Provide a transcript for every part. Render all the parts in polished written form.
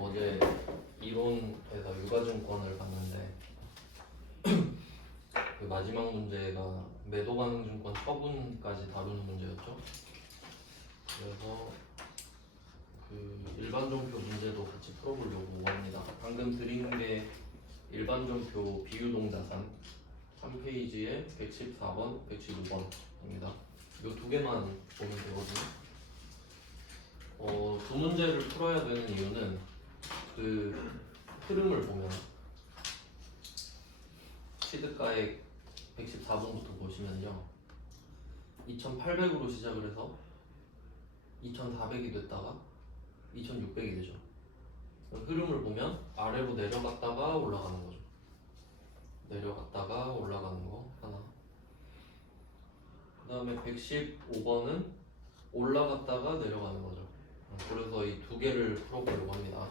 어제 이론에서 유가증권을 봤는데 그 마지막 문제가 매도가능증권 처분까지 다루는 문제였죠. 그래서 그 일반종표 문제도 같이 풀어보려고 합니다. 방금 드린 게 일반종표 비유동자산 3페이지에 114번, 115번입니다. 이 두 개만 보면 되거든요. 두 문제를 풀어야 되는 이유는 그 흐름을 보면 취득가액 114번부터 보시면요, 2,800으로 시작을 해서 2,400이 됐다가 2,600이 되죠. 흐름을 보면 아래로 내려갔다가 올라가는 거죠. 내려갔다가 올라가는 거 하나. 그 다음에 115번은 올라갔다가 내려가는 거죠. 그래서 이 두 개를 풀어보려고 합니다.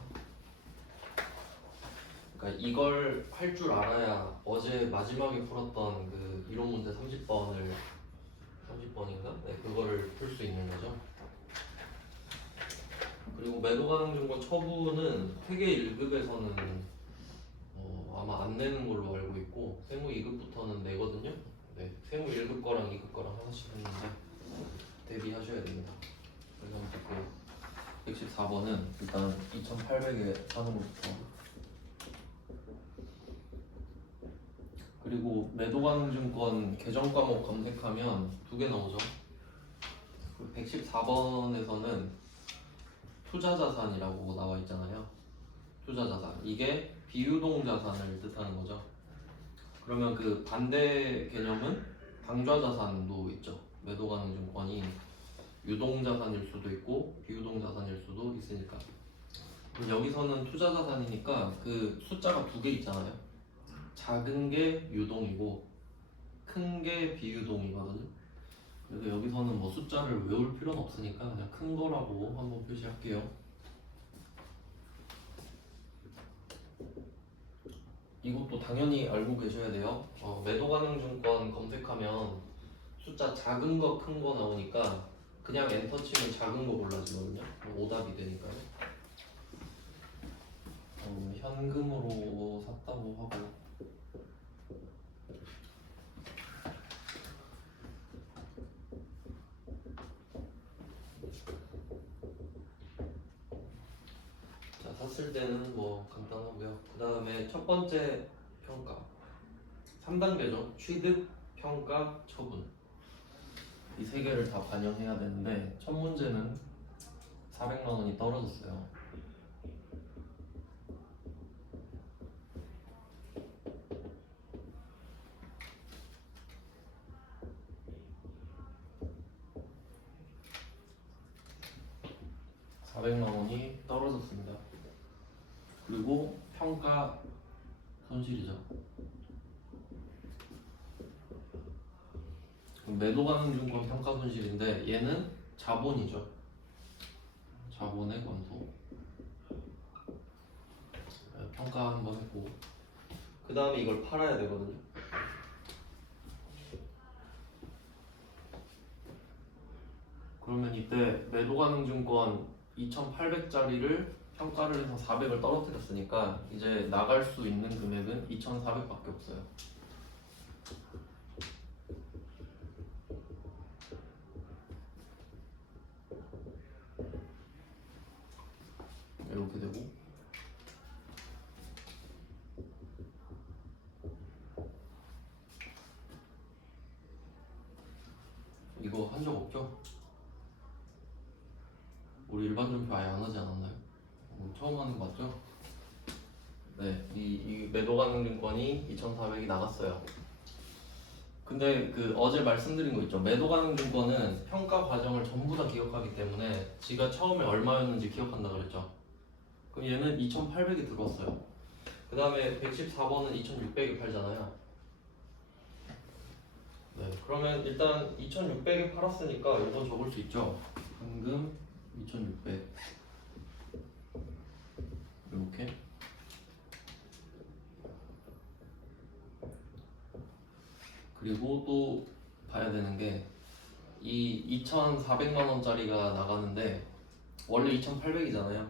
그러니까 이걸 할 줄 알아야 어제 마지막에 풀었던 그 이론 문제 30번인가? 네, 그거를 풀 수 있는 거죠. 그리고 매도가능증권 처분은 회계 1급에서는 아마 안 내는 걸로 알고 있고 세무 2급부터는 내거든요. 네, 세무 1급 거랑 2급 거랑 하나씩 했는데 대비하셔야 됩니다. 그래서 그 114번은 일단 2,800에 하는 것부터. 그리고 매도가능증권 계정 과목 검색하면 두 개 나오죠. 114번에서는 투자자산이라고 나와 있잖아요. 투자자산, 이게 비유동자산을 뜻하는 거죠. 그러면 그 반대 개념은 방좌자산도 있죠. 매도가능증권이 유동자산일 수도 있고 비유동자산일 수도 있으니까. 여기서는 투자자산이니까 그 숫자가 두 개 있잖아요. 작은 게 유동이고 큰 게 비유동이거든요. 그래서 여기서는 뭐 숫자를 외울 필요는 없으니까 그냥 큰 거라고 한번 표시할게요. 이것도 당연히 알고 계셔야 돼요. 매도가능증권 검색하면 숫자 작은 거, 큰 거 나오니까 그냥 엔터 치면 작은 거 골라지거든요. 오답이 되니까요. 현금으로 샀다고 하고 샀을 때는 뭐 간단하고요. 그 다음에 첫 번째 평가 3단계죠. 취득, 평가, 처분. 이 세 개를 다 반영해야 되는데 첫 문제는 400만 원이 떨어졌어요. 떨어졌습니다. 그리고 평가 손실이죠. 매도가능증권 평가 손실인데 얘는 자본이죠. 자본의 감소. 평가 한번 했고 그 다음에 이걸 팔아야 되거든요. 그러면 이때 매도가능증권 2,800짜리를 평가를 해서 400을 떨어뜨렸으니까 이제 나갈 수 있는 금액은 2,400밖에 없어요. 이렇게 되고 이거 한 적 없죠? 우리 일반전표 아예 안 하지 않았나요? 처음 하는 거 맞죠? 네, 이 매도가능증권이 2,400이 나갔어요. 근데 그 어제 말씀드린 거 있죠. 매도가능증권은 평가 과정을 전부 다 기억하기 때문에 지가 처음에 얼마였는지 기억한다 그랬죠. 그럼 얘는 2,800이 들어왔어요. 그 다음에 114번은 2,600에 팔잖아요. 네, 그러면 일단 2,600에 팔았으니까 이건 적을 수 있죠. 현금 2,600 이렇게. 그리고 또 봐야 되는 게 이 2,400만 원짜리가 나가는데 원래 2,800이잖아요.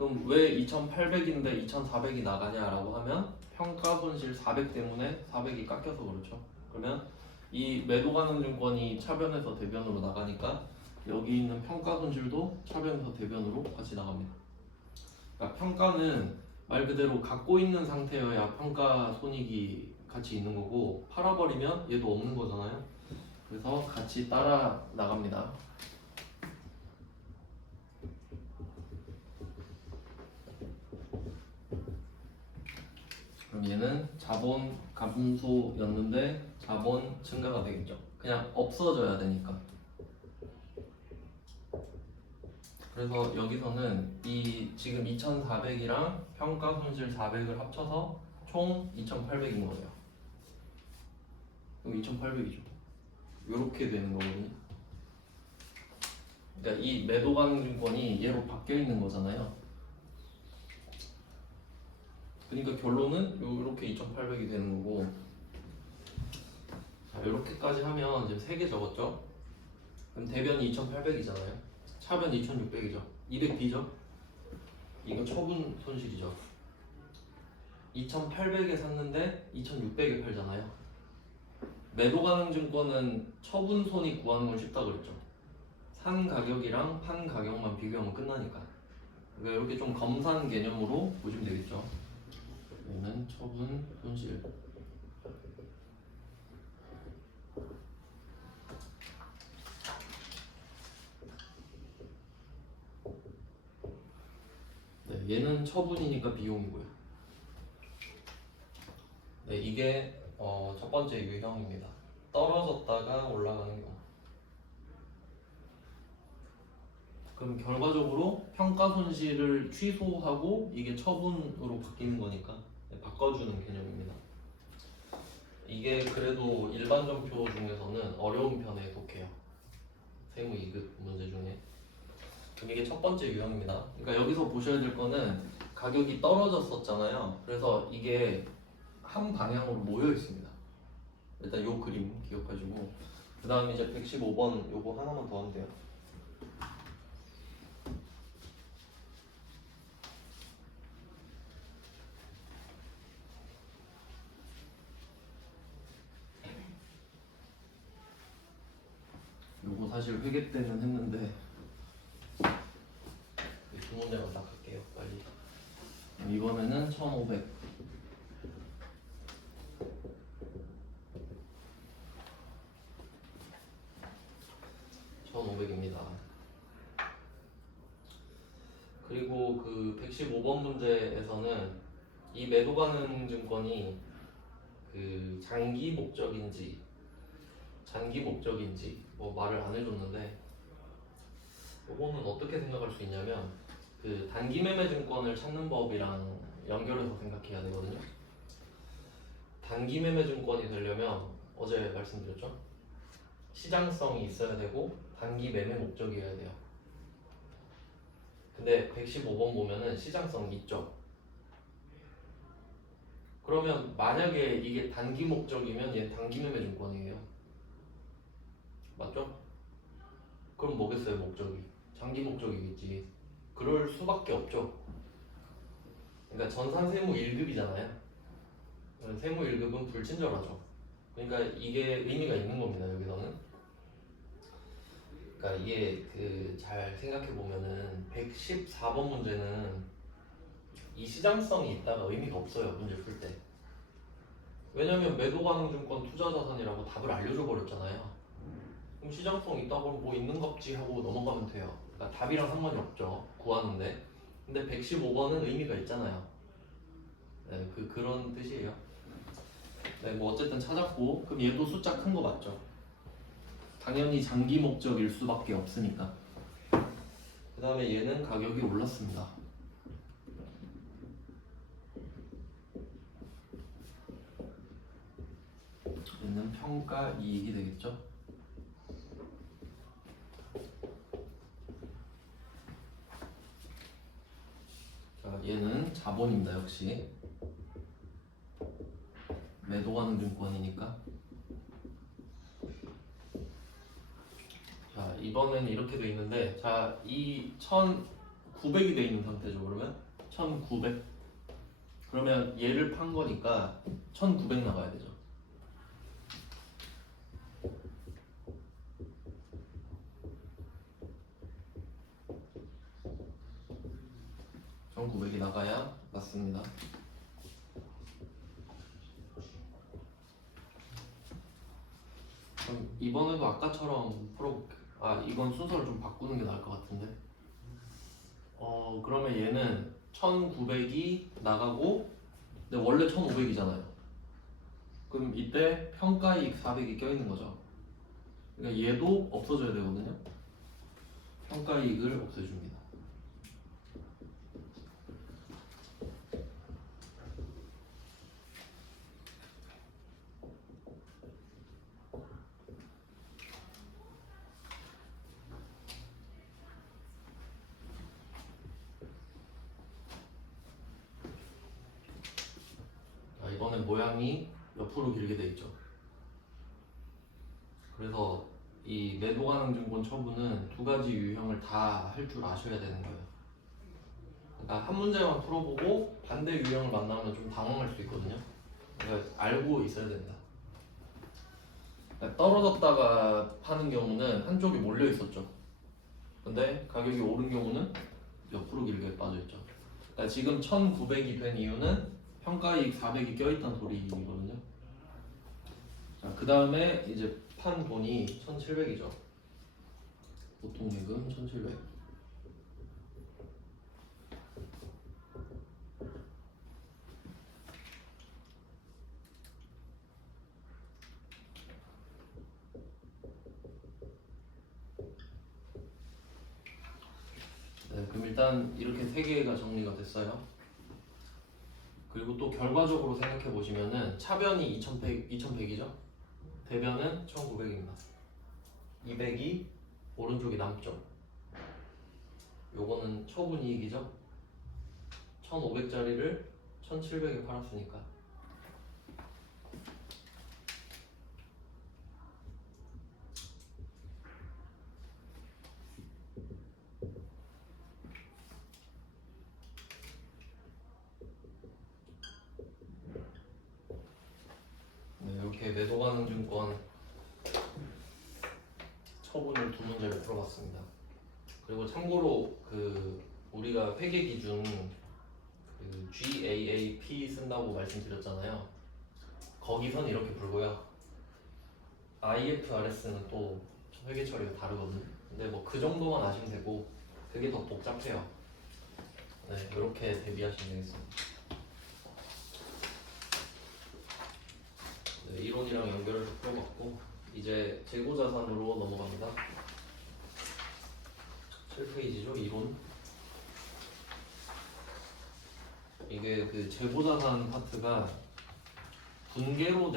그럼 왜 2,800인데 2,400이 나가냐라고 하면 평가 손실 400 때문에 400이 깎여서 그렇죠. 그러면 이 매도 가능 증권이 차변에서 대변으로 나가니까 여기 있는 평가 손실도 차변에서 대변으로 같이 나갑니다. 그러니까 평가는 말 그대로 갖고 있는 상태여야 평가 손익이 같이 있는 거고 팔아버리면 얘도 없는 거잖아요. 그래서 같이 따라 나갑니다. 그럼 얘는 자본 감소였는데 자본 증가가 되겠죠. 그냥 없어져야 되니까. 그래서 여기서는 이 지금 2,400이랑 평가 손실 400을 합쳐서 총 2,800인 거예요. 그럼 2,800이죠. 이렇게 되는 거거든요. 그러니까 이 매도 가능 증권이 얘로 바뀌어 있는 거잖아요. 그러니까 결론은 이렇게 2,800이 되는 거고. 자, 이렇게까지 하면 지금 3개 적었죠? 그럼 대변이 2,800이잖아요. 차변 2,600이죠. 200B죠? 이거 처분 손실이죠. 2,800에 샀는데 2,600에 팔잖아요. 매도 가능 증권은 처분 손익 구하는 건 쉽다 그랬죠. 산 가격이랑 판 가격만 비교하면 끝나니까. 그러니까 이렇게 좀 검산 개념으로 보시면 되겠죠. 얘는 처분 손실. 네, 얘는 처분이니까 비용이고요. 네, 이게 첫 번째 유형입니다. 떨어졌다가 올라가는 경우. 그럼 결과적으로 평가 손실을 취소하고 이게 처분으로 바뀌는 거니까 바꿔주는 개념입니다. 이게 그래도 일반 전표 중에서는 어려운 편에 속해요. 세무 2급 문제 중에. 그럼 이게 첫 번째 유형입니다. 그러니까 여기서 보셔야 될 거는 가격이 떨어졌었잖아요. 그래서 이게 한 방향으로 모여 있습니다. 일단 요 그림 기억하시고 그 다음에 이제 115번 요거 하나만 더 하면 돼요. 요거 사실 회계 때는 했는데 두 문제만 딱 할게요 빨리. 이번에는 1500 1500입니다. 그리고 그 115번 문제에서는 이 매도 가능 증권이 그 장기 목적인지 단기 목적인지 뭐 말을 안 해줬는데 이거는 어떻게 생각할 수 있냐면 그 단기 매매 증권을 찾는 법이랑 연결해서 생각해야 되거든요. 단기 매매 증권이 되려면 어제 말씀드렸죠? 시장성이 있어야 되고 단기 매매 목적이어야 돼요. 근데 115번 보면은 시장성이 있죠. 그러면 만약에 이게 단기 목적이면 얘는 단기 매매 증권이에요. 맞죠? 그럼 뭐겠어요 목적이? 장기 목적이겠지. 그럴 수밖에 없죠. 그러니까 전산세무 1급이잖아요. 세무 1급은 불친절하죠. 그러니까 이게 의미가 있는 겁니다 여기서는. 그러니까 이게 그 잘 생각해 보면은 114번 문제는 이 시장성이 있다가 의미가 없어요 문제 풀 때. 왜냐면 매도 가능 증권 투자 자산이라고 답을 알려줘 버렸잖아요. 그럼 시장성 있다고 뭐 있는갑지 하고 넘어가면 돼요. 그러니까 답이랑 상관이 없죠 구하는데. 근데 115번은 의미가 있잖아요. 네, 그런 뜻이에요. 네, 뭐 어쨌든 찾았고 그럼 얘도 숫자 큰 거 맞죠? 당연히 장기 목적일 수밖에 없으니까. 그 다음에 얘는 가격이 올랐습니다. 얘는 평가 이익이 되겠죠? 자, 얘는 자본입니다. 역시 매도 가능 증권이니까. 자, 이번에는 이렇게 돼 있는데, 자, 이 900이 돼 있는 상태죠. 그러면 1900. 그러면 얘를 판 거니까 1900 나가야 되죠. 1900이 나가야 맞습니다. 그럼 이번에도 아까처럼 풀어볼게요. 이건 순서를 좀 바꾸는 게 나을 것 같은데. 그러면 얘는 1900이 나가고 근데 원래 1500이잖아요. 그럼 이때 평가이익 400이 껴있는 거죠. 그러니까 얘도 없어져야 되거든요. 평가이익을 없애줍니다. 이번엔 모양이 옆으로 길게 돼 있죠. 그래서 이 매도가능증권 처분은 두 가지 유형을 다 할 줄 아셔야 되는 거예요. 그러니까 한 문제만 풀어보고 반대 유형을 만나면 좀 당황할 수 있거든요. 그러니까 알고 있어야 된다. 그러니까 떨어졌다가 파는 경우는 한쪽이 몰려 있었죠. 근데 가격이 오른 경우는 옆으로 길게 빠져 있죠. 그러니까 지금 1900이 된 이유는 평가이익 400이 껴있다는 소리거든요. 자, 그 다음에 이제 판 돈이 1700이죠. 보통 예금 1700. 네, 그럼 일단 이렇게 세 개가 정리가 됐어요. 그리고 또 결과적으로 생각해 보시면은 차변이 2100이죠. 대변은 1900입니다. 200이 오른쪽이 남죠. 요거는 처분이익이죠. 1500짜리를 1700에 팔았으니까. 네, 이렇게 매도가능증권 처분을 두 문제를 풀어봤습니다. 그리고 참고로 우리가 회계 기준 GAAP 쓴다고 말씀드렸잖아요. 거기선 이렇게 풀고요. IFRS는 또 회계 처리가 다르거든요. 근데 뭐 그 정도만 아시면 되고 그게 더 복잡해요. 네, 이렇게 대비하시면 되겠습니다. 네, 이론이랑 연결해서 풀어봤고 이제 재고자산으로 넘어갑니다. 7페이지죠, 이론. 이게 그 재고자산 파트가 분계로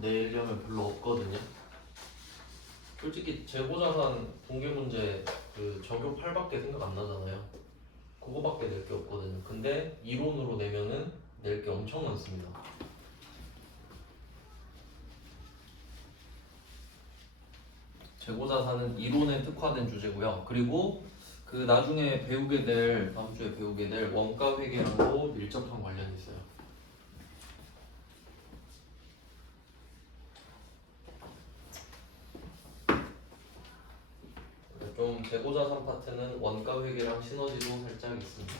내려면 별로 없거든요. 솔직히 재고자산 분계 문제 적용 8밖에 생각 안 나잖아요. 그거밖에 낼 게 없거든요. 근데 이론으로 내면은 낼 게 엄청 많습니다. 재고자산은 이론에 특화된 주제고요. 그리고 나중에 배우게 될 다음 주에 배우게 될 원가 회계랑도 밀접한 관련이 있어요. 좀 재고자산 파트는 원가 회계랑 시너지도 살짝 있습니다.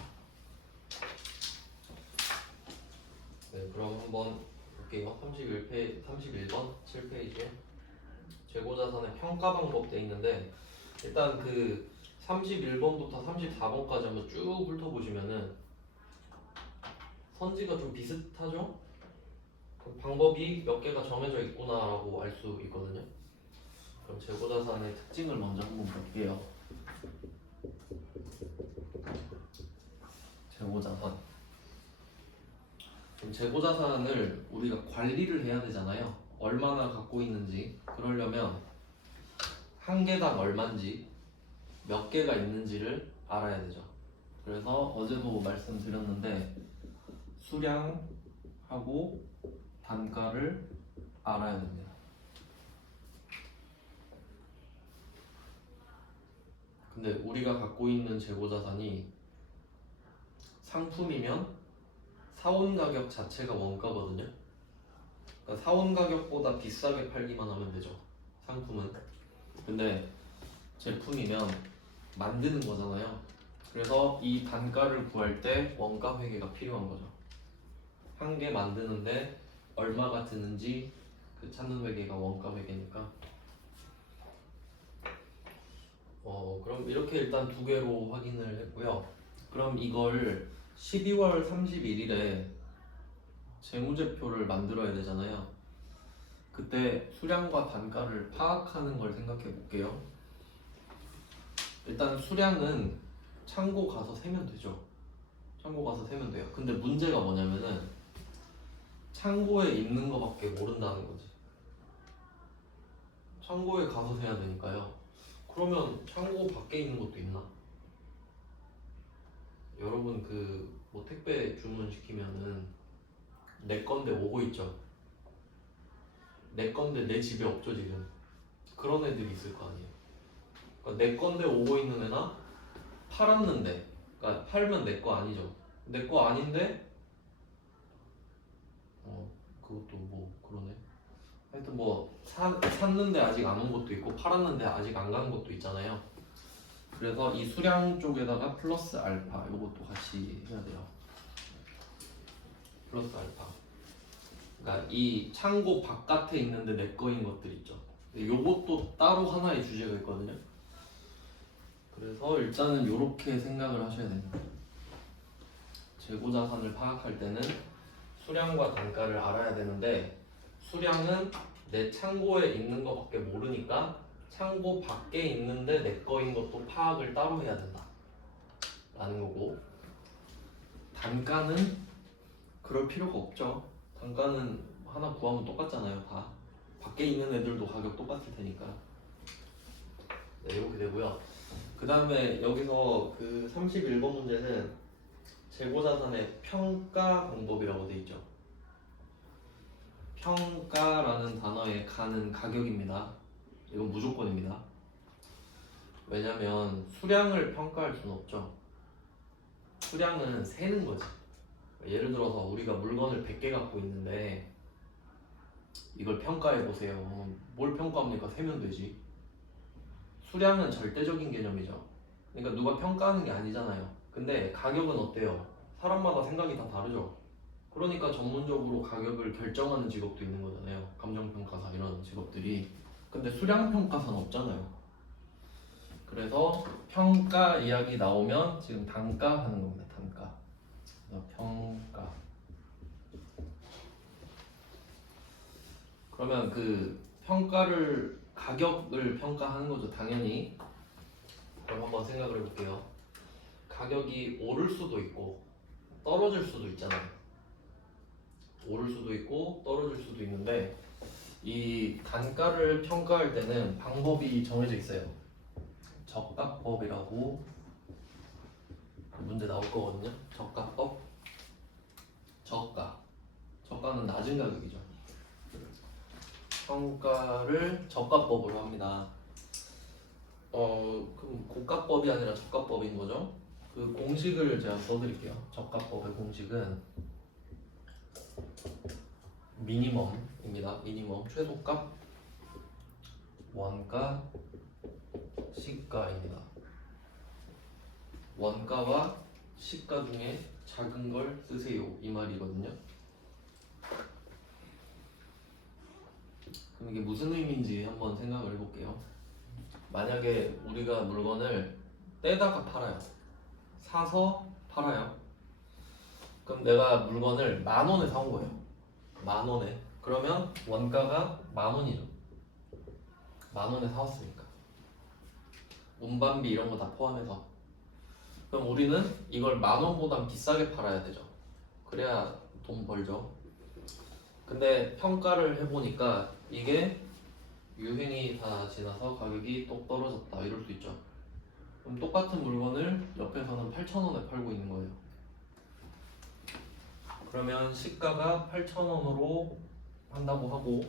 네, 그럼 한번 볼게요. 31번 7페이지에 재고자산의 평가 방법 돼 있는데 일단 31번부터 34번까지 한번 쭉 훑어보시면은 선지가 좀 비슷하죠? 방법이 몇 개가 정해져 있구나라고 알 수 있거든요. 그럼 재고자산의 특징을 먼저 한번 볼게요. 재고자산. 그럼 재고자산을 우리가 관리를 해야 되잖아요. 얼마나 갖고 있는지. 그러려면 한 개당 얼마인지 몇 개가 있는지를 알아야 되죠. 그래서 어제도 말씀드렸는데 수량하고 단가를 알아야 됩니다. 근데 우리가 갖고 있는 재고자산이 상품이면 사온 가격 자체가 원가거든요. 그러니까 사온 가격보다 비싸게 팔기만 하면 되죠, 상품은. 근데 제품이면 만드는 거잖아요. 그래서 이 단가를 구할 때 원가 회계가 필요한 거죠. 한 개 만드는데 얼마가 드는지 그 찾는 회계가 원가 회계니까. 그럼 이렇게 일단 두 개로 확인을 했고요. 그럼 이걸 12월 31일에 재무제표를 만들어야 되잖아요. 그때 수량과 단가를 파악하는 걸 생각해 볼게요. 일단 수량은 창고 가서 세면 되죠. 창고 가서 세면 돼요. 근데 문제가 뭐냐면은 창고에 있는 거밖에 모른다는 거지. 창고에 가서 세야 되니까요. 그러면 창고 밖에 있는 것도 있나? 여러분 뭐 택배 주문 시키면은 내 건데 오고 있죠. 내 건데 내 집에 없죠 지금. 그런 애들이 있을 거 아니에요. 그러니까 내 건데 오고 있는 애나 팔았는데, 그러니까 팔면 내 거 아니죠. 내 거 아닌데 그것도 뭐 그러네. 하여튼 뭐 샀는데 아직 안 온 것도 있고 팔았는데 아직 안 간 것도 있잖아요. 그래서 이 수량 쪽에다가 플러스 알파 이것도 같이 해야 돼요. 플러스 알파. 그러니까 이 창고 바깥에 있는데 내 거인 것들 있죠. 요것도 따로 하나의 주제가 있거든요. 그래서 일단은 이렇게 생각을 하셔야 됩니다. 재고자산을 파악할 때는 수량과 단가를 알아야 되는데, 수량은 내 창고에 있는 것밖에 모르니까 창고 밖에 있는데 내 거인 것도 파악을 따로 해야 된다 라는 거고, 단가는 그럴 필요가 없죠. 단가는 하나 구하면 똑같잖아요. 다 밖에 있는 애들도 가격 똑같을 테니까. 네, 이렇게 되고요. 그 다음에 여기서 그 31번 문제는 재고자산의 평가 방법이라고 돼 있죠. 평가라는 단어의 가는 가격입니다. 이건 무조건입니다. 왜냐면 수량을 평가할 수는 없죠. 수량은 세는 거지. 예를 들어서 우리가 물건을 100개 갖고 있는데 이걸 평가해 보세요. 뭘 평가합니까? 세면 되지. 수량은 절대적인 개념이죠. 그러니까 누가 평가하는 게 아니잖아요. 근데 가격은 어때요? 사람마다 생각이 다 다르죠. 그러니까 전문적으로 가격을 결정하는 직업도 있는 거잖아요. 감정평가사 이런 직업들이. 근데 수량평가사는 없잖아요. 그래서 평가 이야기 나오면 지금 단가 하는 겁니다. 단가. 평가. 그러면 그 평가를, 가격을 평가하는 거죠. 당연히. 그럼 한번 생각을 해볼게요. 가격이 오를 수도 있고 떨어질 수도 있잖아요. 오를 수도 있고 떨어질 수도 있는데, 이 단가를 평가할 때는 방법이 정해져 있어요. 적각법이라고 문제 나올 거거든요. 적각법. 저가는 낮은 가격이죠. 평가를 저가법으로 합니다. 그럼 고가법이 아니라 저가법인 거죠. 그 공식을 제가 써드릴게요. 저가법의 공식은 미니멈입니다. 미니멈 최소값 원가 시가입니다. 원가와 시가 중에 작은 걸 쓰세요 이 말이거든요. 그럼 이게 무슨 의미인지 한번 생각을 해볼게요. 만약에 우리가 물건을 떼다가 팔아요. 사서 팔아요. 그럼 내가 물건을 10,000원에 사온 거예요. 10,000원에. 그러면 원가가 10,000원이죠. 10,000원에 사왔으니까. 운반비 이런 거 다 포함해서. 그럼 우리는 이걸 10,000원보다 비싸게 팔아야 되죠. 그래야 돈 벌죠. 근데 평가를 해보니까 이게 유행이 다 지나서 가격이 똑 떨어졌다 이럴 수 있죠. 그럼 똑같은 물건을 옆에서는 8,000원에 팔고 있는 거예요. 그러면 시가가 8,000원으로 한다고 하고,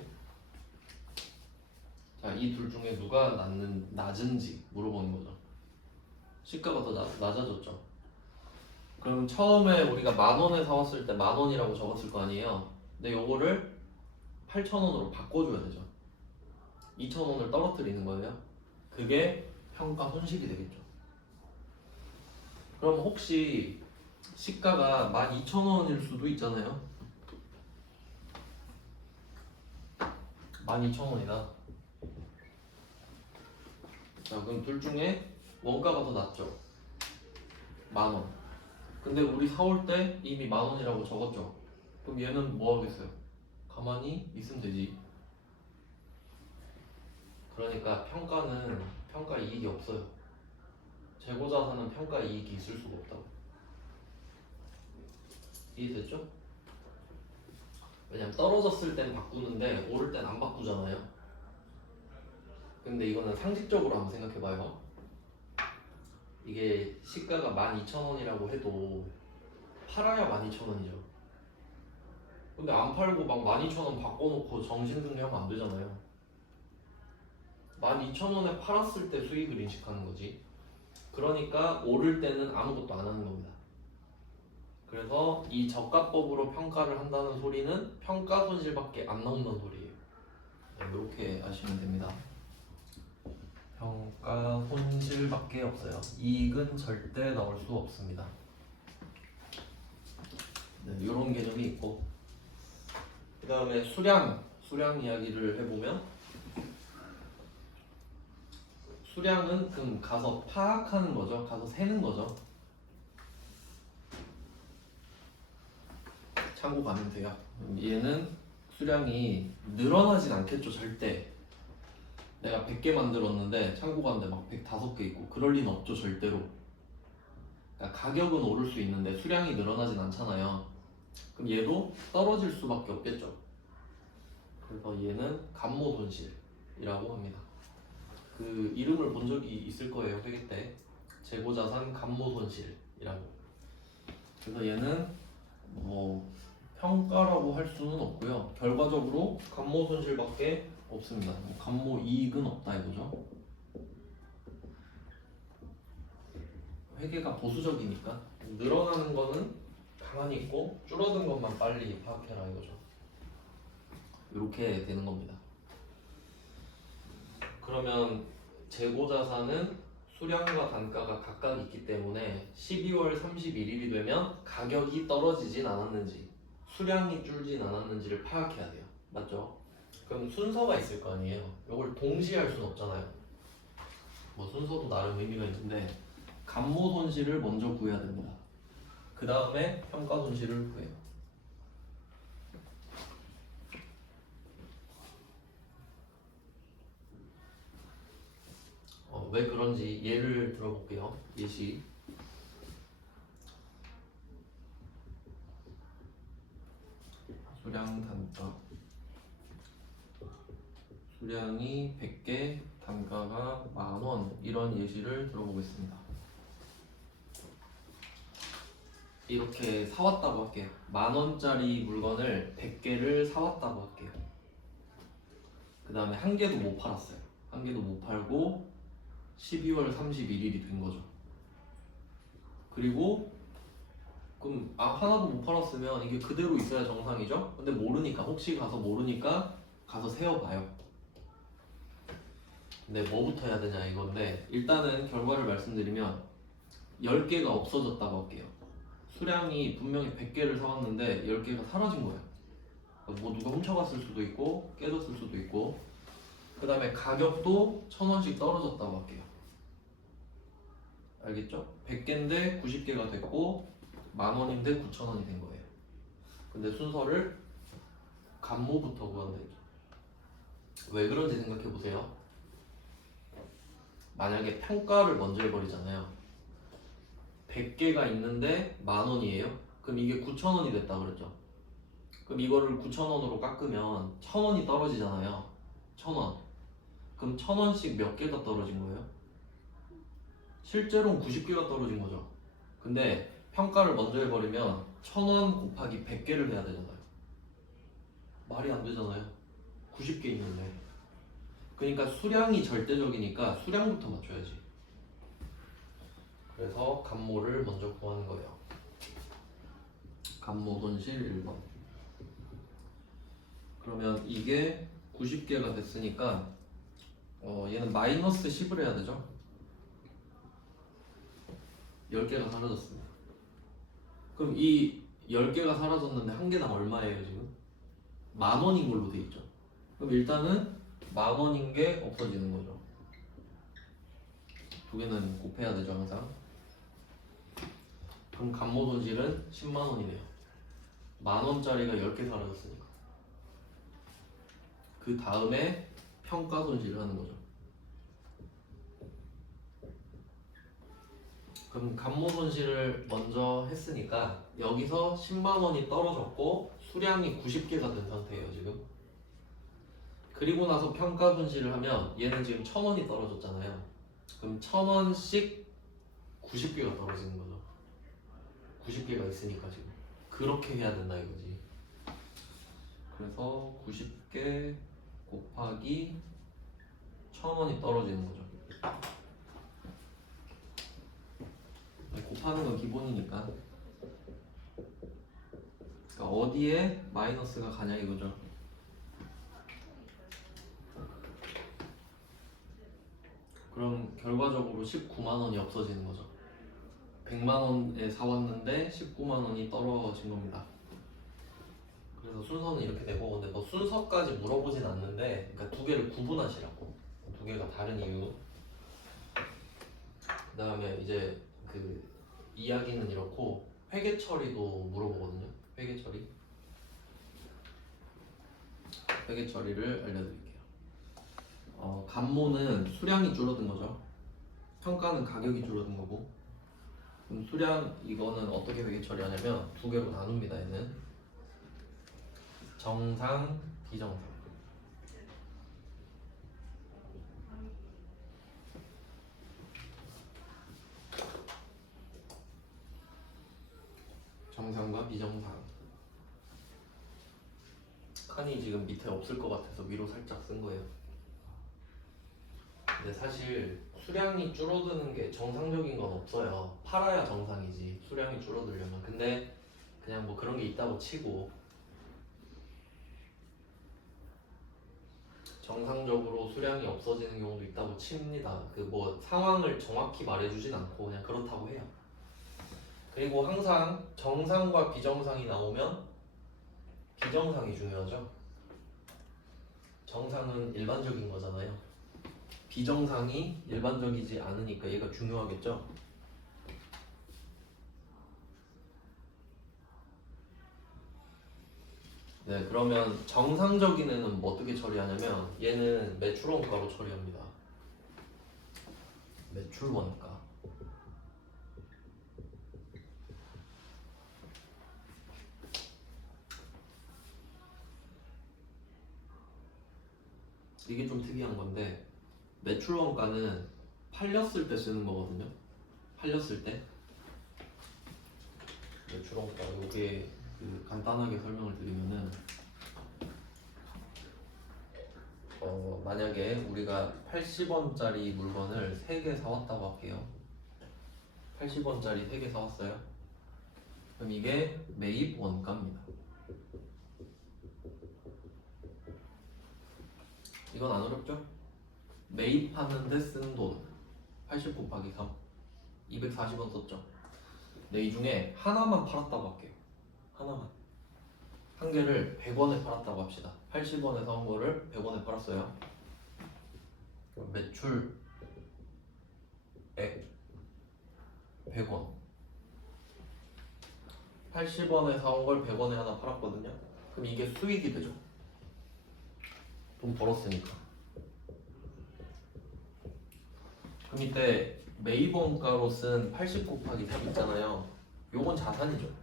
자, 이 둘 중에 누가 낮은지 물어보는 거죠. 시가가 더 낮아졌죠. 그럼 처음에 우리가 10,000원에 사왔을 때 10,000원이라고 적었을 거 아니에요. 근데 요거를 8,000원으로 바꿔줘야 되죠. 2,000원을 떨어뜨리는 거예요. 그게 평가 손실이 되겠죠. 그럼 혹시 시가가 12,000원일 수도 있잖아요. 12,000원이다. 자, 그럼 둘 중에 원가가 더 낮죠. 10,000원. 근데 우리 사올 때 이미 10,000원이라고 적었죠. 그럼 얘는 뭐 하겠어요? 가만히 있으면 되지. 그러니까 평가는 평가 이익이 없어요. 재고자산은 평가 이익이 있을 수가 없다고. 이해됐죠? 왜냐면 떨어졌을 땐 바꾸는데 오를 땐 안 바꾸잖아요. 근데 이거는 상식적으로 한번 생각해봐요. 이게 시가가 12,000원이라고 해도 팔아야 12,000원이죠. 근데 안 팔고 막 12,000원 바꿔놓고 정신승리하면 안 되잖아요. 12,000원에 팔았을 때 수익을 인식하는 거지. 그러니까 오를 때는 아무것도 안 하는 겁니다. 그래서 이 저가법으로 평가를 한다는 소리는 평가 손실밖에 안 나온다는 소리예요. 네, 이렇게 아시면 됩니다. 평가 손실밖에 없어요. 이익은 절대 나올 수 없습니다. 네, 이런 개념이 있고, 그 다음에 수량 이야기를 해보면, 수량은 그럼 가서 파악하는 거죠. 가서 세는 거죠. 참고 가면 돼요. 얘는 수량이 늘어나진 않겠죠. 절대. 내가 100개 만들었는데 창고 가는데 막 105개 있고 그럴 리는 없죠. 절대로. 그러니까 가격은 오를 수 있는데 수량이 늘어나진 않잖아요. 그럼 얘도 떨어질 수밖에 없겠죠. 그래서 얘는 감모 손실이라고 합니다. 그 이름을 본 적이 있을 거예요. 회계 때. 재고자산 감모 손실이라고. 그래서 얘는 뭐 평가라고 할 수는 없고요. 결과적으로 감모 손실밖에 없습니다. 감모 이익은 없다 이거죠. 회계가 보수적이니까 늘어나는 거는 가만히 있고 줄어든 것만 빨리 파악해라 이거죠. 이렇게 되는 겁니다. 그러면 재고자산은 수량과 단가가 각각 있기 때문에 12월 31일이 되면 가격이 떨어지진 않았는지 수량이 줄진 않았는지를 파악해야 돼요. 맞죠? 그럼 순서가 있을 거 아니에요. 이걸 동시에 할 수는 없잖아요. 뭐 순서도 나름 의미가 있는데 감모 손실을 먼저 구해야 됩니다. 그 다음에 평가 손실을 구해요. 왜 그런지 예를 들어볼게요. 예시. 수량 단가. 수량이 100개, 단가가 10,000원. 이런 예시를 들어보겠습니다. 이렇게 사왔다고 할게요. 10,000원짜리 물건을 100개를 사왔다고 할게요. 그 다음에 한 개도 못 팔았어요. 한 개도 못 팔고 12월 31일이 된 거죠. 그리고 그럼 하나도 못 팔았으면 이게 그대로 있어야 정상이죠? 근데 모르니까 혹시 가서 모르니까 가서 세어봐요. 근데 뭐부터 해야 되냐 이건데 일단은 결과를 말씀드리면 10개가 없어졌다고 할게요. 수량이 분명히 100개를 사왔는데 10개가 사라진 거예요. 뭐 누가 훔쳐갔을 수도 있고 깨졌을 수도 있고 그 다음에 가격도 1,000원씩 떨어졌다고 할게요. 알겠죠? 100개인데 90개가 됐고 10,000원인데 9,000원이 된 거예요. 근데 순서를 감모부터 구한다 했죠. 왜 그런지 생각해 보세요. 만약에 평가를 먼저 해버리잖아요. 100개가 있는데 10,000원이에요. 그럼 이게 9,000원이 됐다 그랬죠. 그럼 이거를 9,000원으로 깎으면 1,000원이 떨어지잖아요. 1,000원. 그럼 1,000원씩 몇 개가 떨어진 거예요? 실제로는 90개가 떨어진 거죠. 근데 평가를 먼저 해버리면 1,000원 곱하기 100개를 해야 되잖아요. 말이 안 되잖아요. 90개 있는데. 그러니까 수량이 절대적이니까 수량부터 맞춰야지. 그래서 감모를 먼저 구하는 거예요. 감모 손실 1번. 그러면 이게 90개가 됐으니까 얘는 마이너스 10을 해야 되죠. 10개가 사라졌습니다. 그럼 이 10개가 사라졌는데 한 개당 얼마예요 지금? 10,000원인 걸로 돼 있죠. 그럼 일단은 10,000원인 게 없어지는 거죠. 두 개는 곱해야 되죠 항상. 그럼 감모 손실은 100,000원이네요. 10,000원짜리가 10개 사라졌으니까. 그 다음에 평가 손실을 하는 거죠. 그럼 감모 손실을 먼저 했으니까 여기서 100,000원이 떨어졌고 수량이 90개가 된 상태예요 지금. 그리고 나서 평가 손실을 하면 얘는 지금 1,000원이 떨어졌잖아요. 그럼 1,000원씩 90개가 떨어지는 거죠. 90개가 있으니까 지금 그렇게 해야 된다 이거지. 그래서 90개 곱하기 1,000원이 떨어지는 거죠. 곱하는 건 기본이니까. 그러니까 어디에 마이너스가 가냐 이거죠. 그럼 결과적으로 190,000원이 없어지는 거죠. 100,000원에 사왔는데 190,000원이 떨어진 겁니다. 그래서 순서는 이렇게 되고, 근데 뭐 순서까지 물어보진 않는데, 그러니까 두 개를 구분하시라고. 두 개가 다른 이유. 그 다음에 이제 그 이야기는 이렇고, 회계 처리도 물어보거든요. 회계 처리. 회계 처리를 알려드릴게요. 감모는 수량이 줄어든 거죠. 평가는 가격이 줄어든 거고. 그럼 수량 이거는 어떻게 회계 처리하냐면 두 개로 나눕니다. 얘는 정상, 비정상. 정상과 비정상. 칸이 지금 밑에 없을 것 같아서 위로 살짝 쓴 거예요. 근데 사실 수량이 줄어드는 게 정상적인 건 없어요. 팔아야 정상이지 수량이 줄어들려면. 근데 그냥 뭐 그런 게 있다고 치고 정상적으로 수량이 없어지는 경우도 있다고 칩니다. 그 뭐 상황을 정확히 말해주진 않고 그냥 그렇다고 해요. 그리고 항상 정상과 비정상이 나오면 비정상이 중요하죠. 정상은 일반적인 거잖아요. 비정상이 일반적이지 않으니까 얘가 중요하겠죠. 네, 그러면 정상적인 애는 뭐 어떻게 처리하냐면 얘는 매출 원가로 처리합니다. 매출 원가. 이게 좀 특이한 건데 매출 원가는 팔렸을 때 쓰는 거거든요. 팔렸을 때 매출 원가. 이게 그 간단하게 설명을 드리면은 만약에 우리가 80원짜리 물건을 3개 사왔다고 할게요. 80원짜리 3개 사왔어요. 그럼 이게 매입 원가입니다. 이건 안 어렵죠? 매입하는데 쓴 돈 80 곱하기 3 240원 썼죠. 근데 이 중에 하나만 팔았다고 할게요. 하나만. 한 개를 100원에 팔았다고 합시다. 80원에 사온 거를 100원에 팔았어요. 그럼 매출액 100원. 80원에 사온 걸 100원에 하나 팔았거든요. 그럼 이게 수익이 되죠. 돈 벌었으니까. 그럼 이때 매입 원가로 쓴 80 곱하기 3 있잖아요. 요건 자산이죠.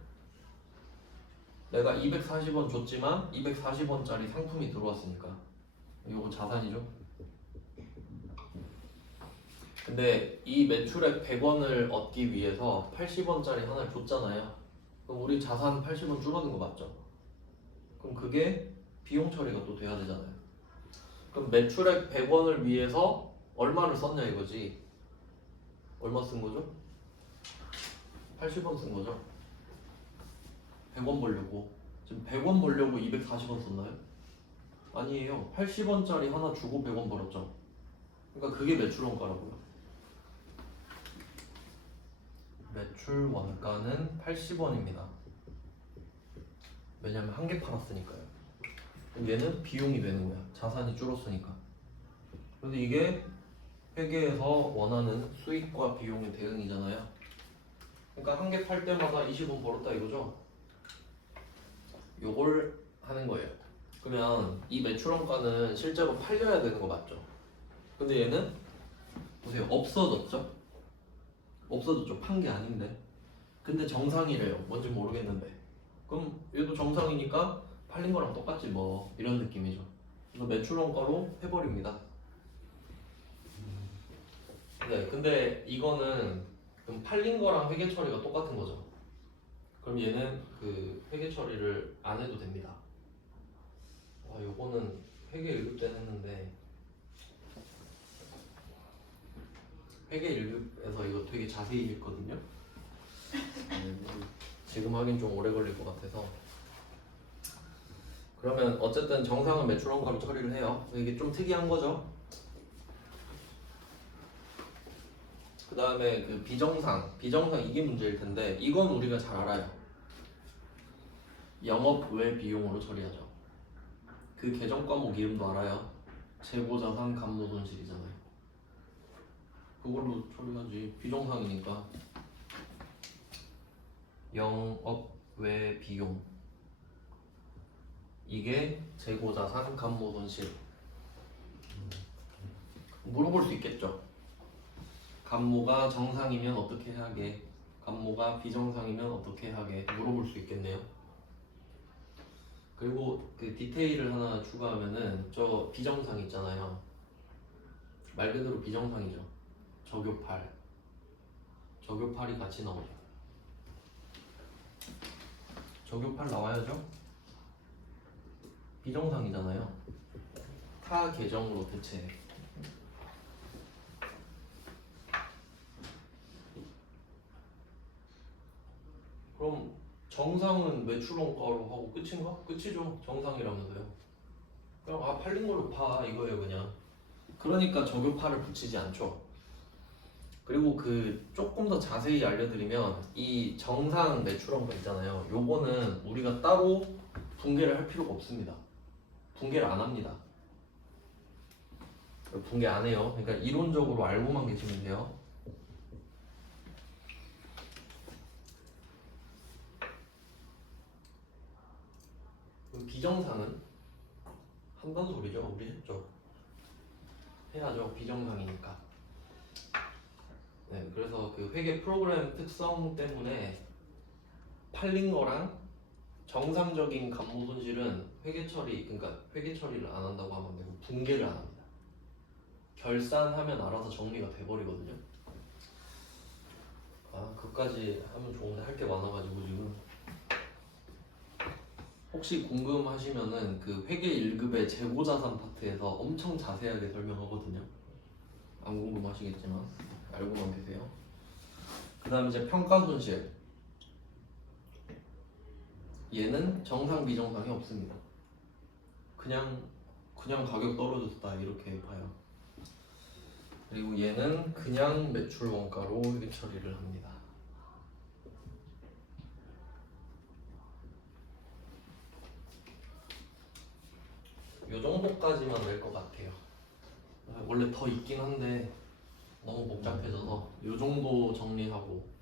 내가 240원 줬지만 240원짜리 상품이 들어왔으니까 요거 자산이죠. 근데 이 매출액 100원을 얻기 위해서 80원짜리 하나를 줬잖아요. 그럼 우리 자산 80원 줄어든 거 맞죠? 그럼 그게 비용 처리가 또 돼야 되잖아요. 그럼 매출액 100원을 위해서 얼마를 썼냐 이거지. 얼마 쓴 거죠? 80원 쓴 거죠. 100원 벌려고. 지금 100원 벌려고 240원 썼나요? 아니에요. 80원짜리 하나 주고 100원 벌었죠. 그러니까 그게 매출 원가라고요. 매출 원가는 80원입니다. 왜냐면 한 개 팔았으니까요. 얘는 비용이 되는 거야. 자산이 줄었으니까. 그래서 이게 회계에서 원하는 수익과 비용의 대응이잖아요. 그러니까 한 개 팔 때마다 20원 벌었다 이거죠. 요걸 하는 거예요. 그러면 이 매출원가는 실제로 팔려야 되는 거 맞죠? 근데 얘는 보세요. 없어졌죠? 없어졌죠. 판 게 아닌데. 근데 정상이래요. 뭔지 모르겠는데. 그럼 얘도 정상이니까 팔린 거랑 똑같지 뭐 이런 느낌이죠. 그래서 매출원가로 해버립니다. 네, 근데 이거는 그럼 팔린 거랑 회계 처리가 똑같은 거죠. 그럼 얘는 그 회계 처리를 안 해도 됩니다. 아, 요거는 회계 1급 때 했는데 회계 1급에서 이거 되게 자세히 읽거든요. 지금 하긴 좀 오래 걸릴 것 같아서. 그러면 어쨌든 정상은 매출원가로 처리를 해요. 이게 좀 특이한 거죠. 그 다음에 그 비정상 이게 문제일 텐데 이건 우리가 잘 알아요. 영업 외 비용으로 처리하죠. 그 계정 과목 이름도 알아요. 재고자산 감노손실이잖아요. 그걸로 처리하지. 비정상이니까. 영업 외 비용 이게 재고자산 감노손실. 물어볼 수 있겠죠. 감모가 정상이면 어떻게 하게, 감모가 비정상이면 어떻게 하게 물어볼 수 있겠네요. 그리고 그 디테일을 하나 추가하면은 저 비정상 있잖아요. 말 그대로 비정상이죠. 적요팔이 같이 나오죠. 적요팔 나와야죠. 비정상이잖아요. 타 계정으로 대체. 그럼 정상은 매출원가로 하고 끝인가? 끝이죠. 정상이라면서요. 그냥 팔린 걸로 파 이거예요 그냥. 그러니까 적요파를 붙이지 않죠. 그리고 그 조금 더 자세히 알려드리면 이 정상 매출원가 있잖아요. 요거는 우리가 따로 분개를 할 필요가 없습니다. 분개를 안 합니다. 분개 안 해요. 그러니까 이론적으로 알고만 계시면 돼요. 비정상은 한다는 소리죠. 우리 했죠. 해야죠. 비정상이니까. 네, 그래서 그 회계 프로그램 특성 때문에 팔린 거랑 정상적인 감모 손실은 회계 처리, 그러니까 회계 처리를 안 한다고 하면 되고 분개를 안 합니다. 결산하면 알아서 정리가 돼버리거든요. 아, 그까지 하면 좋은데 할 게 많아가지고 지금. 혹시 궁금하시면은 그 회계 1급의 재고자산 파트에서 엄청 자세하게 설명하거든요. 안 궁금하시겠지만 알고만 계세요. 그 다음 이제 평가손실. 얘는 정상 비정상이 없습니다. 그냥 가격 떨어졌다 이렇게 봐요. 그리고 얘는 그냥 매출 원가로 회계 처리를 합니다. 요 정도까지만 낼 것 같아요. 원래 더 있긴 한데 너무 복잡해져서 요 정도 정리하고.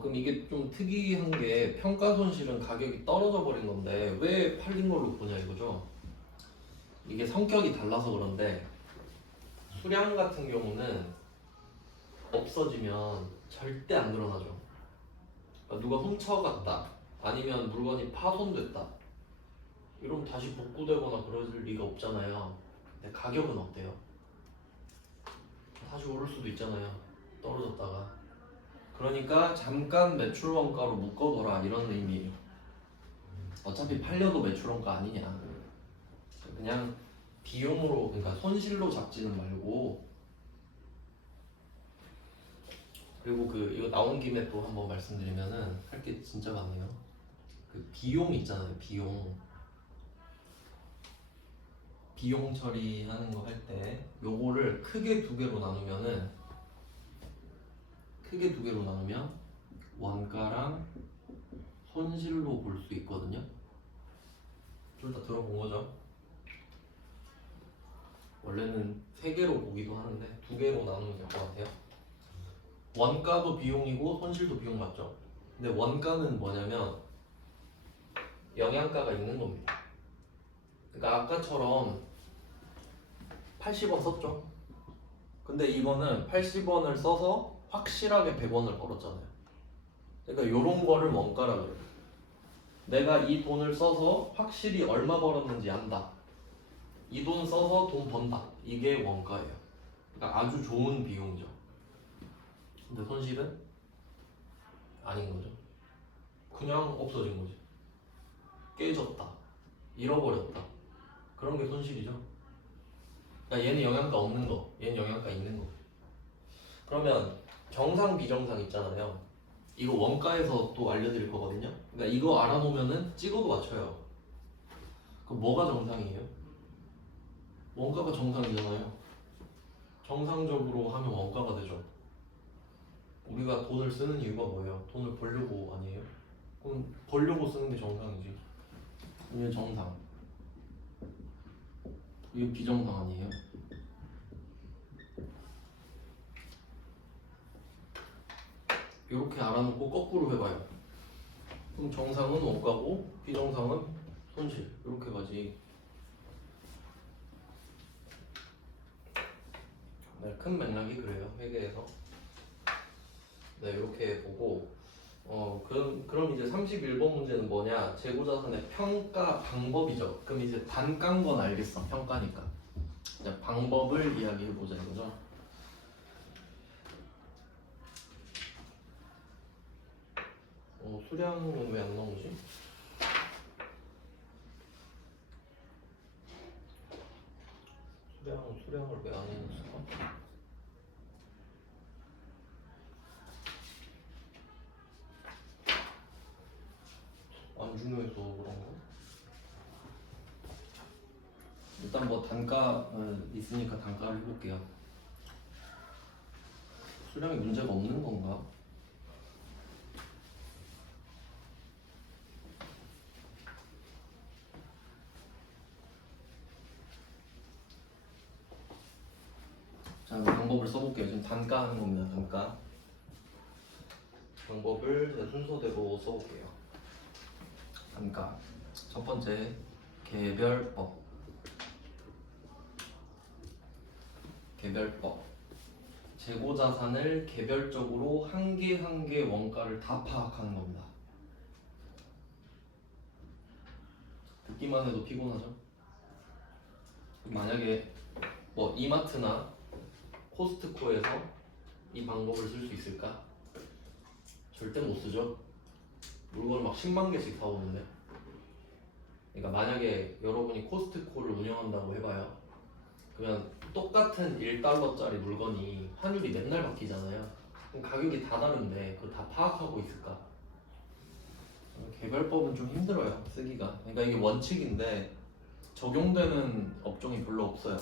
그럼 이게 좀 특이한 게 평가손실은 가격이 떨어져 버린 건데 왜 팔린 걸로 보냐 이거죠. 이게 성격이 달라서 그런데 수량 같은 경우는 없어지면 절대 안 드러나죠. 그러니까 누가 훔쳐갔다 아니면 물건이 파손됐다 이러면 다시 복구되거나 그럴 리가 없잖아요. 근데 가격은 어때요? 다시 오를 수도 있잖아요. 떨어졌다가. 그러니까 잠깐 매출원가로 묶어둬라 이런 의미예요. 어차피 팔려도 매출원가 아니냐. 그냥 비용으로, 그러니까 손실로 잡지는 말고 그리고 이거 나온 김에 또 한번 말씀드리면은 할 게 진짜 많네요. 비용 있잖아요. 비용 처리하는 거 할 때 요거를 크게 두 개로 나누면 원가랑 손실로 볼 수 있거든요. 둘 다 들어본 거죠? 원래는 세 개로 보기도 하는데 두 개로 나누면 될 것 같아요. 원가도 비용이고 손실도 비용 맞죠? 근데 원가는 뭐냐면 영양가가 있는 겁니다. 그러니까 아까처럼 80원 썼죠? 근데 이거는 80원을 써서 확실하게 100원을 벌었잖아요. 그러니까 요런 거를 원가라 그래요. 내가 이 돈을 써서 확실히 얼마 벌었는지 안다. 이 돈 써서 돈 번다. 이게 원가예요. 그러니까 아주 좋은 비용이죠. 근데 손실은 아닌 거죠. 그냥 없어진 거지. 깨졌다. 잃어버렸다. 그런 게 손실이죠. 그러니까 얘는 영양가 없는 거, 얘는 영양가 있는 거. 그러면 정상, 비정상 있잖아요. 이거 원가에서 또 알려드릴 거거든요. 그러니까 이거 알아놓으면은 찍어도 맞춰요. 그럼 뭐가 정상이에요? 원가가 정상이잖아요. 정상적으로 하면 원가가 되죠. 우리가 돈을 쓰는 이유가 뭐예요? 돈을 벌려고 아니에요? 그럼 벌려고 쓰는 게 정상이지. 이게 정상. 이게 비정상 아니에요? 이렇게 알아놓고 거꾸로 해봐요. 그럼 정상은 원가고 비정상은 손실. 이렇게 가지. 네, 큰 맥락이 그래요. 회계에서. 네, 이렇게 보고 그럼 이제 31번 문제는 뭐냐? 재고자산의 평가 방법이죠. 그럼 이제 단가인 건 알겠어. 평가니까. 이제 방법을 이야기해보자 이거죠. 수량은 왜 안 나오지? 수량을 왜 안 해놨을까? 안 중요해서 그런가? 일단 뭐 단가 있으니까 단가를 해볼게요. 수량이 문제가 없는 건가? 자, 방법을 써볼게요. 지금 단가 하는 겁니다. 단가. 방법을 순서대로 써볼게요. 단가. 첫 번째, 개별법. 재고자산을 개별적으로 한 개 한 개 원가를 다 파악하는 겁니다. 듣기만 해도 피곤하죠? 만약에 뭐 이마트나 코스트코에서 이 방법을 쓸 수 있을까? 절대 못 쓰죠. 물건을 막 10만 개씩 사오는데. 그러니까 만약에 여러분이 코스트코를 운영한다고 해봐요. 그러면 똑같은 1달러짜리 물건이 환율이 맨날 바뀌잖아요. 그럼 가격이 다 다른데 그걸 다 파악하고 있을까? 개별법은 좀 힘들어요, 쓰기가. 그러니까 이게 원칙인데 적용되는 업종이 별로 없어요.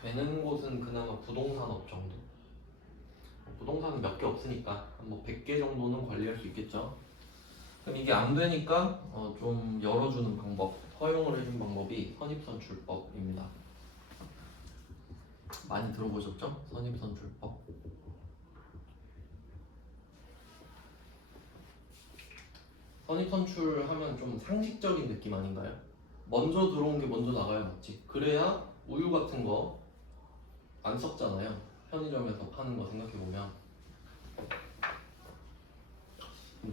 되는 곳은 그나마 부동산 업 정도. 부동산은 몇 개 없으니까 뭐 100개 정도는 관리할 수 있겠죠. 그럼 이게 안 되니까 좀 열어주는 방법, 허용을 해준 방법이 선입선출법입니다. 많이 들어보셨죠? 선입선출법. 선입선출하면 좀 상식적인 느낌 아닌가요? 먼저 들어온 게 먼저 나가야 맞지. 그래야 우유 같은 거 안 썩잖아요. 편의점에서 파는 거 생각해보면.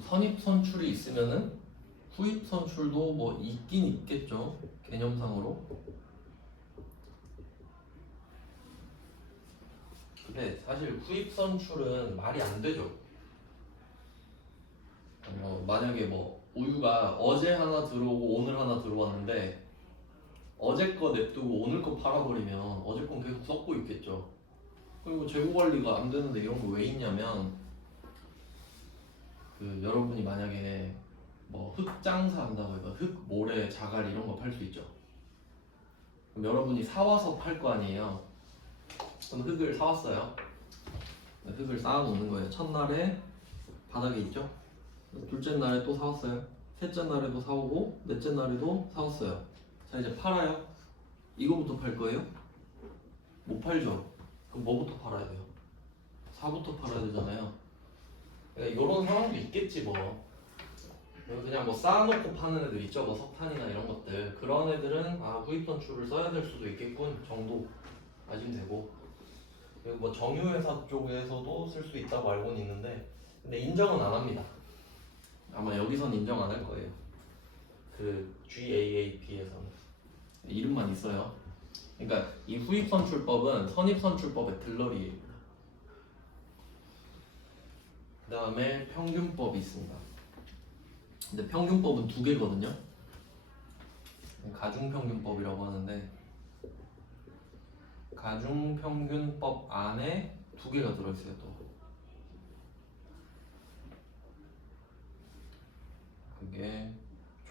선입선출이 있으면은 후입선출도 뭐 있긴 있겠죠. 개념상으로. 근데 사실 후입선출은 말이 안 되죠. 만약에 뭐 우유가 어제 하나 들어오고 오늘 하나 들어왔는데 어제 거 냅두고 오늘 거 팔아버리면 어제 건 계속 썩고 있겠죠. 그리고 재고 관리가 안 되는데 이런 거 왜 있냐면 그 여러분이 만약에 뭐 흙 장사한다고 해서 흙, 모래, 자갈 이런 거 팔 수 있죠. 그럼 여러분이 사와서 팔 거 아니에요. 그럼 흙을 사왔어요. 흙을 쌓아놓는 거예요. 첫날에 바닥에 있죠. 둘째 날에 또 사왔어요. 셋째 날에도 사오고 넷째 날에도 사왔어요. 자 이제 팔아요. 이거부터 팔 거예요? 못 팔죠. 그럼 뭐부터 팔아야 돼요? 사부터 팔아야 되잖아요. 그러니까 이런 상황도 있겠지 뭐. 그냥 뭐 쌓아놓고 파는 애들 있죠. 뭐 석탄이나 이런 것들. 그런 애들은 아 후입 선출을 써야 될 수도 있겠군 정도 아시면 되고. 그리고 뭐 정유회사 쪽에서도 쓸 수 있다고 알고는 있는데 근데 인정은 안 합니다. 아마 여기선 인정 안 할 거예요. 그 GAAP에서는 이름만 있어요. 그러니까 이 후입선출법은 선입선출법의 들러리예요. 그 다음에 평균법이 있습니다. 근데 평균법은 두 개거든요. 가중평균법이라고 하는데 가중평균법 안에 두 개가 들어있어요. 또 그게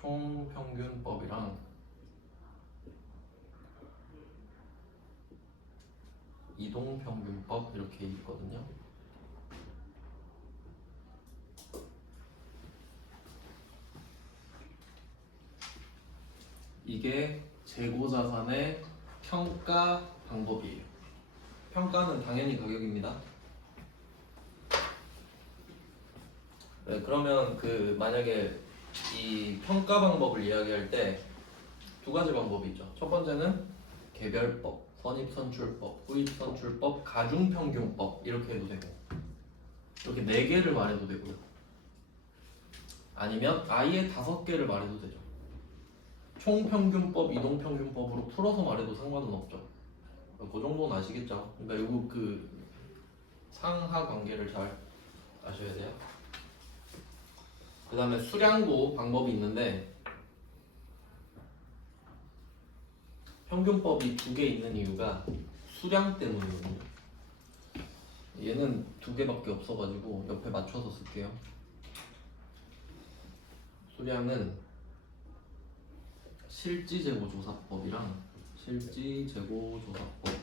총평균법이랑 이동평균법 이렇게 있거든요. 이게 재고자산의 평가 방법이에요. 평가는 당연히 가격입니다. 네, 그러면 그 만약에 이 평가 방법을 이야기할 때 두 가지 방법이 있죠. 첫 번째는 개별법, 선입선출법, 후입선출법, 가중평균법 이렇게 해도 되고 이렇게 네 개를 말해도 되고요. 아니면 아예 5개를 말해도 되죠. 총평균법, 이동평균법으로 풀어서 말해도 상관은 없죠. 그 정도는 아시겠죠? 그러니까 이거 그 상하 관계를 잘 아셔야 돼요. 그 다음에 수량도 방법이 있는데 평균법이 두 개 있는 이유가 수량 때문이거든요. 얘는 두 개밖에 없어가지고 옆에 맞춰서 쓸게요. 수량은 실지재고조사법이랑 실지재고조사법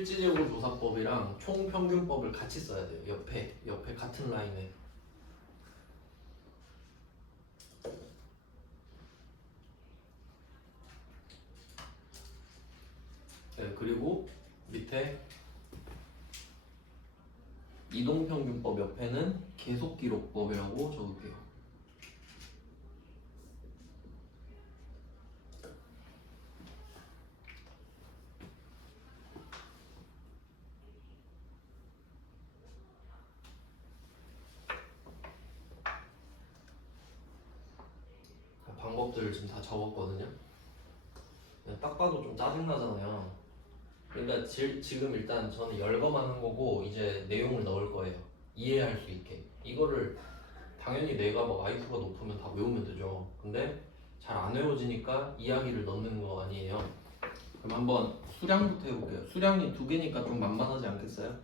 실지재고조사법이랑 총평균법을 같이 써야 돼요. 옆에 같은 라인에. 네, 그리고 밑에 이동평균법 옆에는 계속기록법이라고 적을게요. 방법들을 지금 다 적었거든요. 딱 봐도 좀 짜증나잖아요. 그러니까 지금 일단 저는 열거만 한 거고 이제 내용을 넣을 거예요. 이해할 수 있게. 이거를 당연히 내가 뭐 IQ가 높으면 다 외우면 되죠. 근데 잘 안 외워지니까 이야기를 넣는 거 아니에요. 그럼 한번 수량부터 해볼게요. 수량이 두 개니까 좀 만만하지 않겠어요?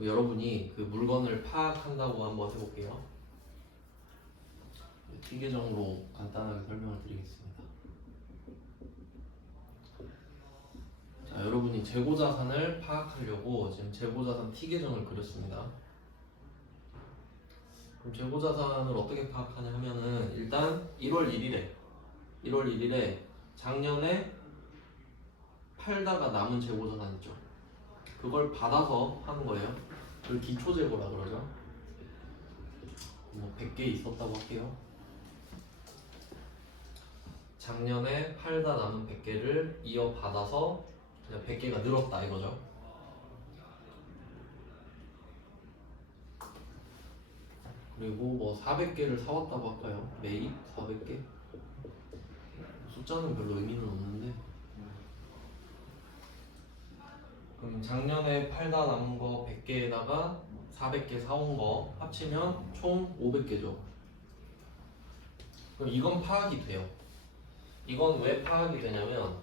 여러분이 그 물건을 파악한다고 한번 해볼게요. T 계정으로 간단하게 설명을 드리겠습니다. 자, 여러분이 재고자산을 파악하려고 지금 재고자산 T 계정을 그렸습니다. 그럼 재고자산을 어떻게 파악하냐 하면은 일단 1월 1일에 작년에 팔다가 남은 재고자산 있죠. 그걸 받아서 하는 거예요. 그걸 기초재고라 그러죠. 뭐 100개 있었다고 할게요. 작년에 팔다 남은 100개를 이어받아서 그냥 100개가 늘었다 이거죠. 그리고 뭐 400개를 사왔다고 할까요? 매입 400개? 숫자는 별로 의미는 없는데 그럼 작년에 팔다 남은 거 100개에다가 400개 사온 거 합치면 총 500개죠. 그럼 이건 파악이 돼요. 이건 왜 파악이 되냐면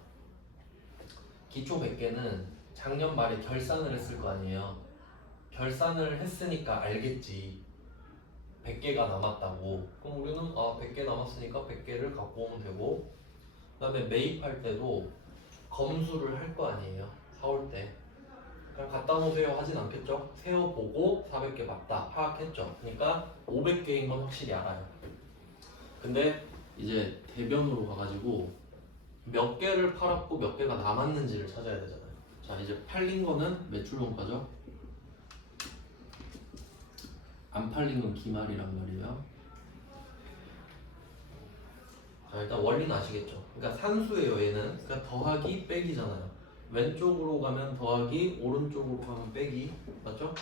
기초 100개는 작년 말에 결산을 했을 거 아니에요. 결산을 했으니까 알겠지. 100개가 남았다고. 그럼 우리는 100개 남았으니까 100개를 갖고 오면 되고, 그 다음에 매입할 때도 검수를 할 거 아니에요. 사올 때 그냥 갖다 놓으세요 하진 않겠죠. 세어보고 400개 맞다 파악했죠. 그러니까 500개인 건 확실히 알아요. 근데 이제 대변으로 가가지고 몇 개를 팔았고 몇 개가 남았는지를 찾아야 되잖아요. 자, 이제 팔린 거는 매출원가죠. 안 팔린 건 기말이란 말이에요. 자, 일단 원리는 아시겠죠? 그러니까 산수예요 얘는. 그러니까 더하기 빼기잖아요. 왼쪽으로 가면 더하기, 오른쪽으로 가면 빼기, 맞죠?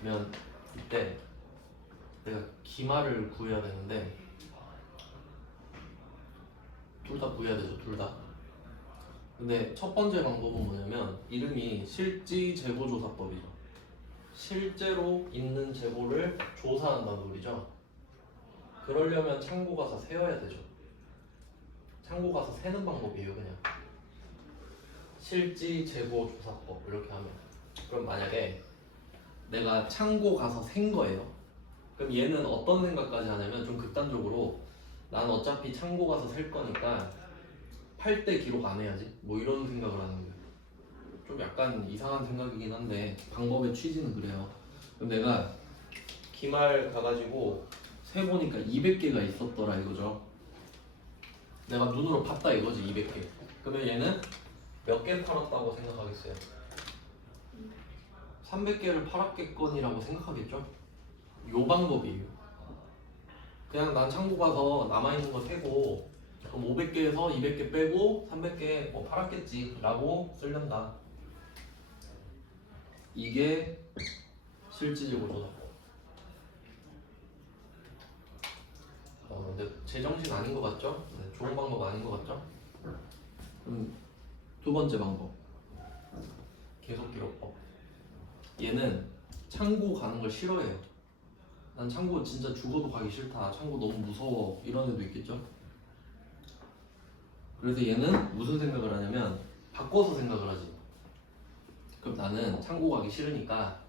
그러면 이때 내가 기말을 구해야 되는데 둘 다 구해야 되죠, 둘 다. 근데 첫 번째 방법은 뭐냐면 이름이 실지재고조사법이죠. 실제로 있는 재고를 조사한다는 소리죠. 그러려면 창고 가서 세어야 되죠. 창고 가서 세는 방법이에요, 그냥. 실지재고조사법 이렇게 하면. 그럼 만약에 내가 창고 가서 센 거예요. 그럼 얘는 어떤 생각까지 하냐면 좀 극단적으로 난 어차피 창고 가서 셀 거니까 팔 때 기록 안 해야지 뭐 이런 생각을 하는 거예요. 좀 약간 이상한 생각이긴 한데 방법의 취지는 그래요. 그럼 내가 기말 가가지고 세보니까 200개가 있었더라 이거죠. 내가 눈으로 봤다 이거지 200개. 그러면 얘는 몇 개 팔았다고 생각하겠어요? 300개를 팔았겠거니라고 생각하겠죠? 요 방법이에요. 그냥 난 창고 가서 남아있는 거 세고 그럼 500개에서 200개 빼고 300개 뭐 팔았겠지 라고 쓰련다. 이게 실질재고조사법. 근데 제정신 아닌 것 같죠? 네, 좋은 방법 아닌 것 같죠? 그럼 두 번째 방법 계속기록법. 얘는 창고 가는 걸 싫어해요. 난 창고 진짜 죽어도 가기 싫다, 창고 너무 무서워 이런 애도 있겠죠? 그래서 얘는 무슨 생각을 하냐면 바꿔서 생각을 하지. 그럼 나는 창고 가기 싫으니까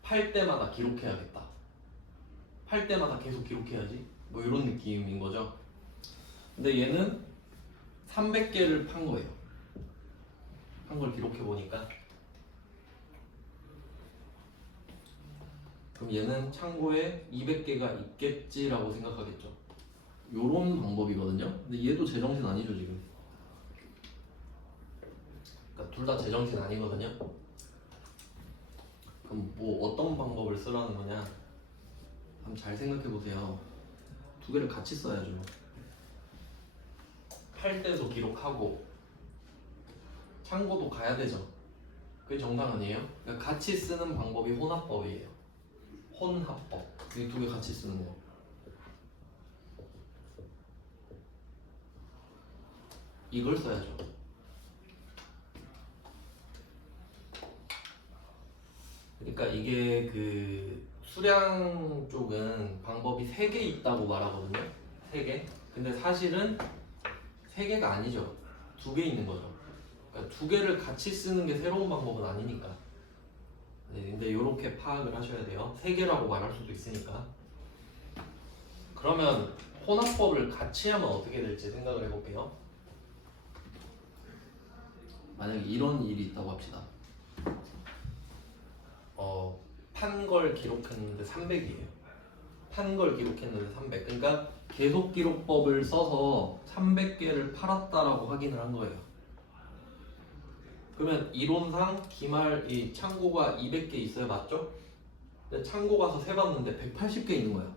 팔 때마다 기록해야겠다. 팔 때마다 계속 기록해야지 뭐 이런 느낌인 거죠. 근데 얘는 300개를 판 거예요. 판 걸 기록해 보니까. 그럼 얘는 창고에 200개가 있겠지라고 생각하겠죠. 요런 방법이거든요. 근데 얘도 제정신 아니죠 지금. 그러니까 둘 다 제정신 아니거든요. 그럼 뭐 어떤 방법을 쓰라는 거냐? 한번 잘 생각해 보세요. 두 개를 같이 써야죠. 팔 때도 기록하고 창고도 가야 되죠. 그게 정당 아니에요? 그러니까 같이 쓰는 방법이 혼합법이에요. 혼합법. 이 두 개 같이 쓰는 거. 이걸 써야죠. 그러니까 이게 그 수량 쪽은 방법이 3개 있다고 말하거든요. 3개. 근데 사실은 3개가 아니죠. 2개 있는 거죠. 그러니까 2개를 같이 쓰는 게 새로운 방법은 아니니까. 네, 근데 이렇게 파악을 하셔야 돼요. 3개라고 말할 수도 있으니까. 그러면 혼합법을 같이 하면 어떻게 될지 생각을 해볼게요. 만약에 이런 일이 있다고 합시다. 판 걸 기록했는데 300이에요. 판 걸 기록했는데 300. 그러니까 계속 기록법을 써서 300개를 팔았다라고 확인을 한 거예요. 그러면 이론상 기말 이 창고가 200개 있어야 맞죠? 근데 창고 가서 세봤는데 180개 있는 거야.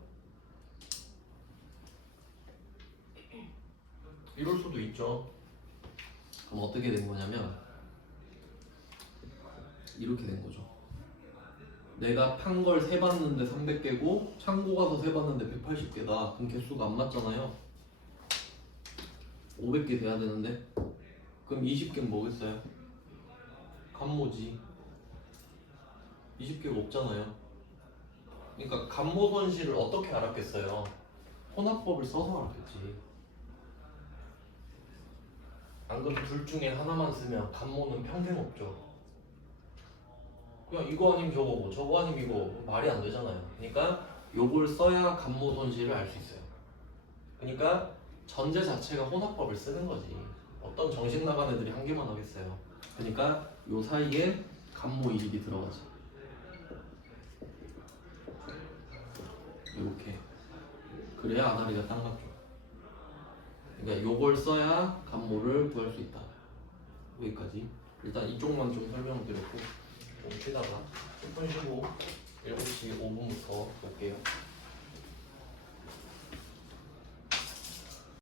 이럴 수도 있죠. 그럼 어떻게 된 거냐면 이렇게 된 거죠. 내가 판 걸 세봤는데 300개고 창고 가서 세봤는데 180개다. 그럼 개수가 안 맞잖아요. 500개 돼야 되는데 그럼 20개는 뭐겠어요? 간모지. 20개가 없잖아요. 그러니까 간모 손실을 어떻게 알았겠어요? 혼합법을 써서 알았겠지. 안 그럼 둘 중에 하나만 쓰면 간모는 평생 없죠. 그냥 이거 아니면 저거고 저거 아니면 이거 말이 안 되잖아요. 그러니까 요걸 써야 간모 손실을 알 수 있어요. 그러니까 전제 자체가 혼합법을 쓰는 거지. 어떤 정식 나간 애들이 한 개만 하겠어요. 그러니까 요 사이에 간모 이립이 들어가지. 이렇게. 그래야 아다리가 딱 맞죠. 그러니까 요걸 써야 간모를 구할 수 있다. 여기까지. 일단 이쪽만 좀 설명을 드렸고 좀 쉬다가 10분 쉬고 7시 5분부터 볼게요.